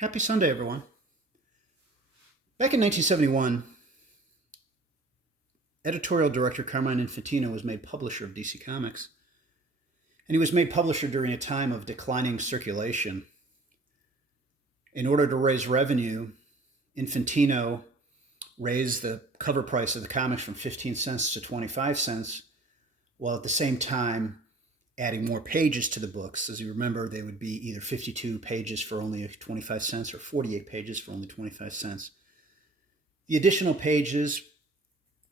Happy Sunday, everyone. Back in 1971, editorial director Carmine Infantino was made publisher of DC Comics. And he was made publisher during a time of declining circulation. In order to raise revenue, Infantino raised the cover price of the comics from 15 cents to 25 cents, while at the same time adding more pages to the books. As you remember, they would be either 52 pages for only 25 cents or 48 pages for only 25 cents. The additional pages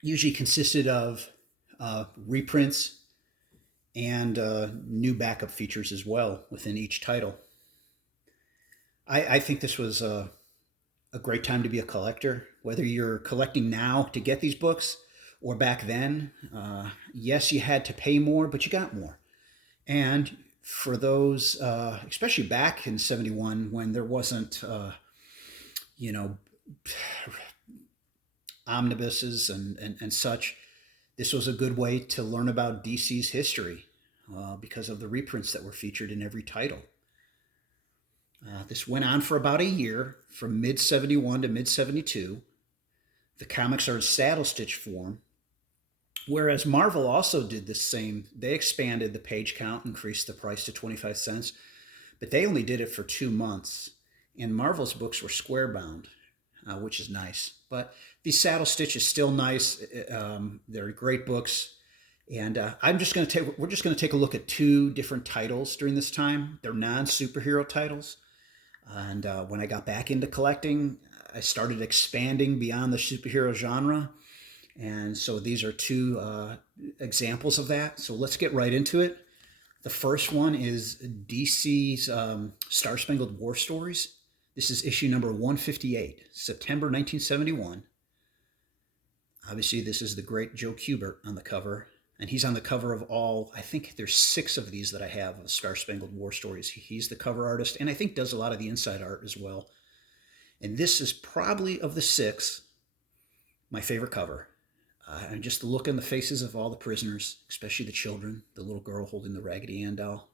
usually consisted of reprints and new backup features as well within each title. I think this was a great time to be a collector, whether you're collecting now to get these books or back then. Yes, you had to pay more, but you got more. And for those, especially back in 71 when there wasn't, omnibuses and such, this was a good way to learn about DC's history because of the reprints that were featured in every title. This went on for about a year, from mid 71 to mid 72. The comics are in saddle stitch form, whereas Marvel also did the same. They expanded the page count, increased the price to 25 cents, but they only did it for 2 months. And Marvel's books were square bound, which is nice. But these saddle stitch is still nice. They're great books. And we're just going to take a look at two different titles during this time. They're non-superhero titles. And when I got back into collecting, I started expanding beyond the superhero genre. And so these are two examples of that. So let's get right into it. The first one is DC's Star Spangled War Stories. This is issue number 158, September 1971. Obviously, this is the great Joe Kubert on the cover. And he's on the cover of all, I think there's 6 of these that I have of Star Spangled War Stories. He's the cover artist, and I think does a lot of the inside art as well. And this is probably, of the 6, my favorite cover. And just the look on the faces of all the prisoners, especially the children, the little girl holding the Raggedy Ann doll.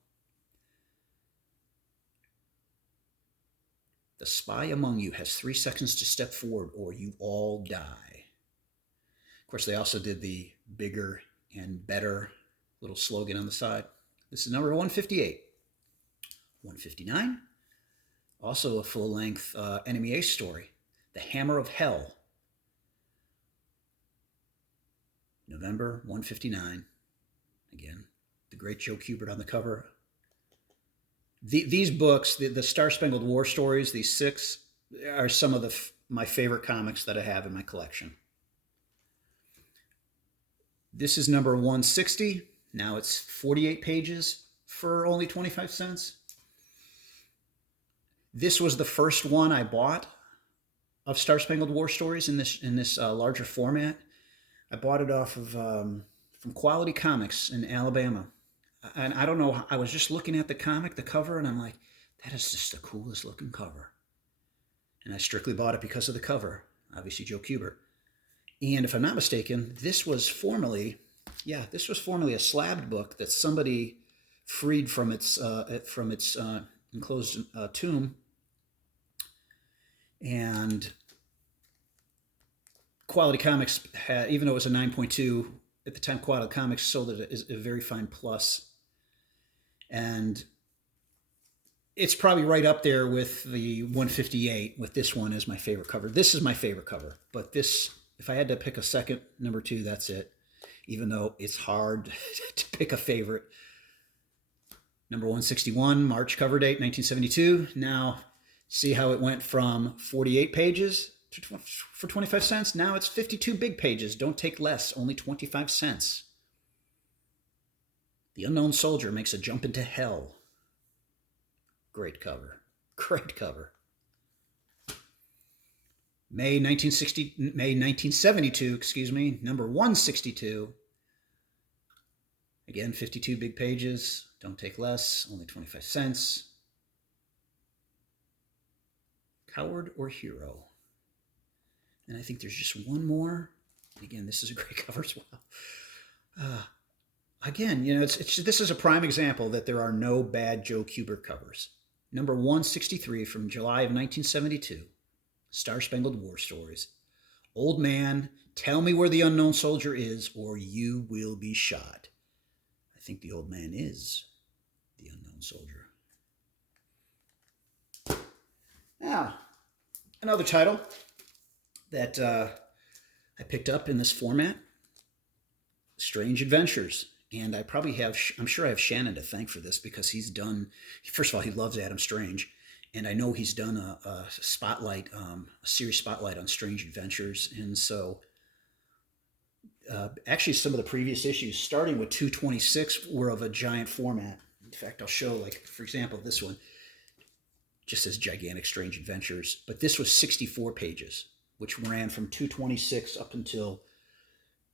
The spy among you has 3 seconds to step forward or you all die. Of course, they also did the bigger and better little slogan on the side. This is number 158. 159, also a full-length Enemy Ace story, The Hammer of Hell. November 159. Again, the great Joe Kubert on the cover. These books, the Star Spangled War Stories, these 6, are some of my favorite comics that I have in my collection. This is number 160. Now it's 48 pages for only 25 cents. This was the first one I bought of Star Spangled War Stories in this larger format. I bought it off of from Quality Comics in Alabama. And I don't know, I was just looking at the cover, and I'm like, that is just the coolest looking cover. And I strictly bought it because of the cover, obviously Joe Kubert. And if I'm not mistaken, this was formerly a slabbed book that somebody freed from its enclosed tomb. And Quality Comics had, even though it was a 9.2 at the time, Quality Comics sold it as a very fine plus. And it's probably right up there with the 158, with this one as my favorite cover. This is my favorite cover, but this, if I had to pick a second, number 2, that's it. Even though it's hard to pick a favorite. Number 161, March cover date, 1972. Now, see how it went from 48 pages for 25 cents? Now it's 52 big pages. Don't take less, only 25 cents. The Unknown Soldier makes a jump into hell. Great cover. Great cover. May 1972, number 162. Again, 52 big pages. Don't take less, only 25 cents. Coward or Hero. And I think there's just one more. Again, this is a great cover as well. Again, this is a prime example that there are no bad Joe Kubert covers. number 163 from July of 1972, Star Spangled War Stories. Old man, tell me where the unknown soldier is, or you will be shot. I think the old man is the unknown soldier. Now, another title that I picked up in this format, Strange Adventures. And I'm sure I have Shannon to thank for this, because he's done, first of all, he loves Adam Strange. And I know he's done a spotlight, a series spotlight on Strange Adventures. And so actually some of the previous issues, starting with 226, were of a giant format. In fact, I'll show, like, for example, this one just says Gigantic Strange Adventures. But this was 64 pages, which ran from 226 up until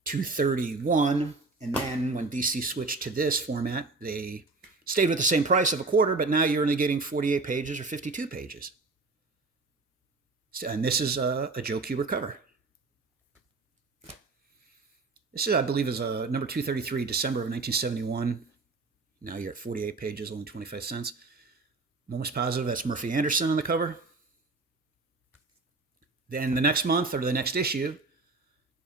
231. And then when DC switched to this format, they stayed with the same price of a quarter, but now you're only getting 48 pages or 52 pages. And this is a Joe Kubert cover. This is, I believe, is a number 233, December of 1971. Now you're at 48 pages, only 25 cents. I'm almost positive that's Murphy Anderson on the cover. Then the next month, or the next issue,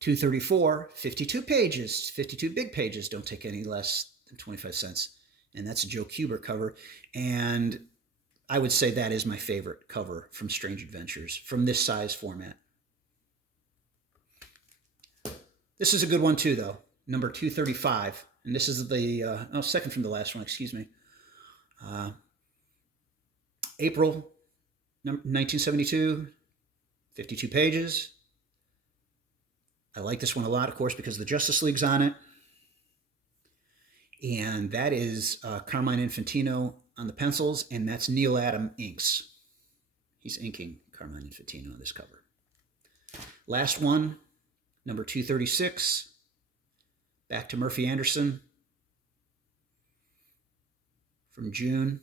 234, 52 pages, 52 big pages, don't take any less than 25 cents. And that's a Joe Kubert cover. And I would say that is my favorite cover from Strange Adventures, from this size format. This is a good one too, though. Number 235. And this is the second from the last one, excuse me. April 1972, 52 pages. I like this one a lot, of course, because the Justice League's on it. And that is Carmine Infantino on the pencils, and that's Neal Adam inks. He's inking Carmine Infantino on this cover. Last one, number 236, back to Murphy Anderson from June.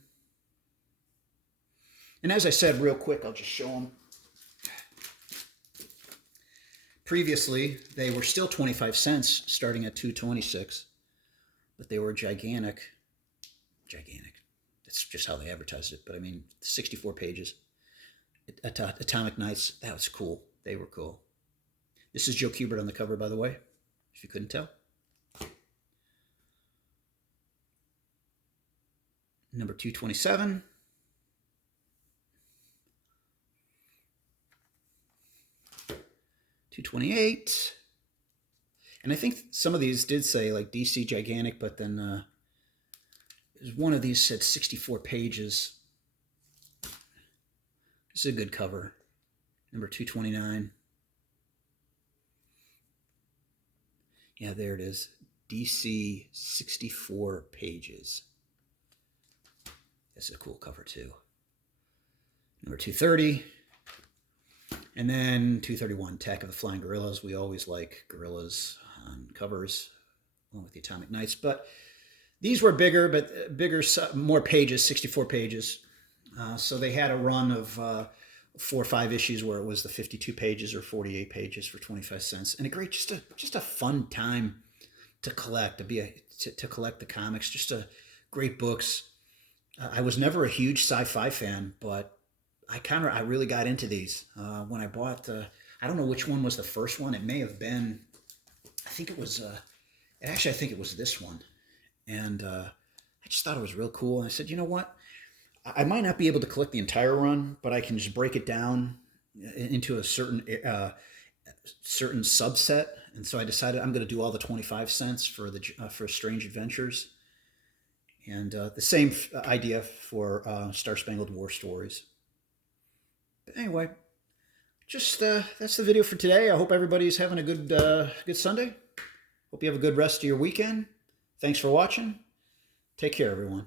And as I said, real quick, I'll just show them. Previously, they were still 25 cents, starting at 226. But they were gigantic. That's just how they advertised it. But I mean, 64 pages. Atomic Knights, that was cool. They were cool. This is Joe Kubert on the cover, by the way, if you couldn't tell. Number 227. $228. And I think some of these did say like DC Gigantic, but then one of these said 64 pages. This is a good cover. Number 229. Yeah, there it is. DC 64 pages. That's a cool cover too. Number 230. And then 231, Attack of the Flying Gorillas. We always like gorillas on covers, along with the Atomic Knights. But these were bigger, more pages, 64 pages. So they had a run of 4 or 5 issues where it was the 52 pages or 48 pages for 25 cents. And a great, just a fun time to collect, to collect the comics. Just great books. I was never a huge sci-fi fan, but I really got into these when I bought. I don't know which one was the first one. It may have been. I think it was. Actually, I think it was this one, and I just thought it was real cool. And I said, you know what? I might not be able to collect the entire run, but I can just break it down into a certain subset. And so I decided I'm going to do all the 25 cents for Strange Adventures, and the same idea for Star Spangled War Stories. But anyway, just that's the video for today. I hope everybody's having a good Sunday. Hope you have a good rest of your weekend. Thanks for watching. Take care, everyone.